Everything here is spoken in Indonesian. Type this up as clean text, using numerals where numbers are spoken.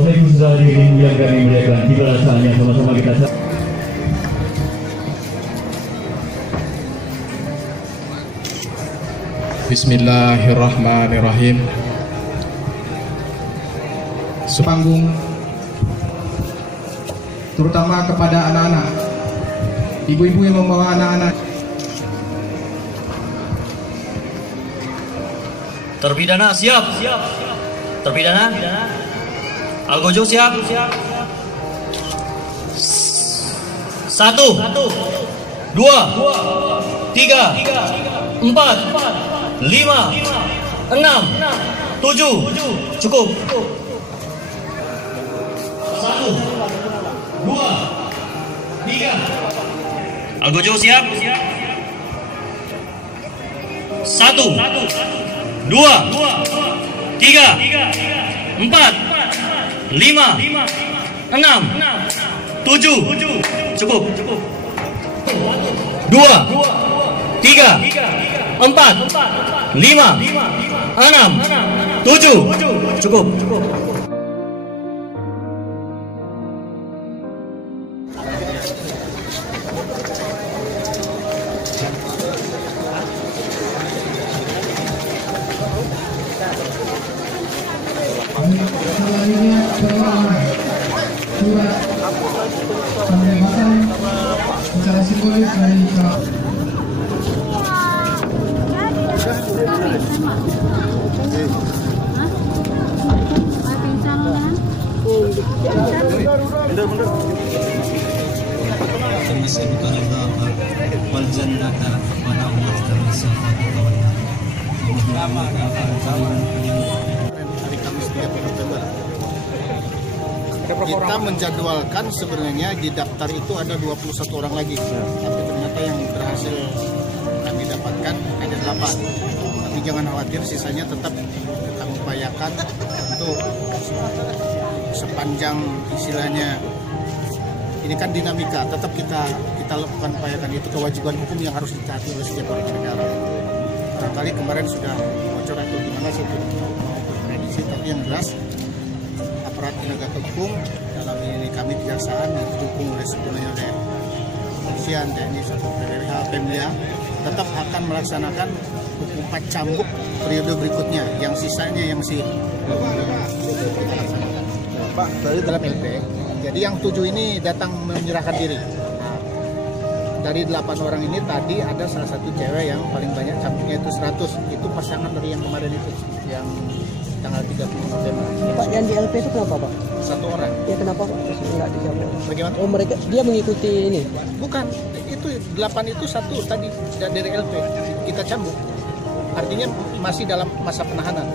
Bapak Ibu saudara hadirin yang kami muliakan, tiba saatnya sama-sama kita. Bismillahirrahmanirrahim. Sepanggung, terutama kepada anak-anak, ibu-ibu yang membawa anak-anak. Terpidana siap. Terpidana. Algojo siap. 1, 2, 3, 4, 5, 6, 7, cukup. 1, 2, 3. Algojo siap. 1, 2, 3, 4, 5, 6, 7, cukup. 2, 3, 4, 5, 6, 7, cukup. Selanjutnya surat penembakan secara simbolis dari kita menjadwalkan sebenarnya di daftar itu ada 21 orang lagi, tapi ternyata yang berhasil kami dapatkan ada 8. Tapi jangan khawatir, sisanya tetap kita upayakan untuk sepanjang istilahnya ini kan dinamika, tetap kita lakukan upayakan, itu kewajiban hukum yang harus ditaati oleh setiap warga negara. Barangkali kemarin sudah bocor atau gimana sih mau prediksi, tapi yang jelas aparat penegak hukum dalam ini kami kejaksaan didukung oleh sepenuhnya oleh kepolisian, TNI, PPH, Pemda tetap akan melaksanakan hukum cambuk periode berikutnya, yang sisanya yang masih kita laksanakan. Pak, dari dalam LP, jadi yang 7 ini datang menyerahkan diri. Nah, dari 8 orang ini tadi ada salah satu cewek yang paling banyak cambuknya itu 100, itu pasangan dari yang kemarin itu, yang tanggal 30 November. Pak, yang di LP itu kenapa, Pak? 1 orang. Ya kenapa Pak? Enggak dijawab. Bagaimana? Oh, mereka dia mengikuti ini. Bukan, itu 8 itu 1 tadi dari LP kita cambuk. Artinya masih dalam masa penahanan.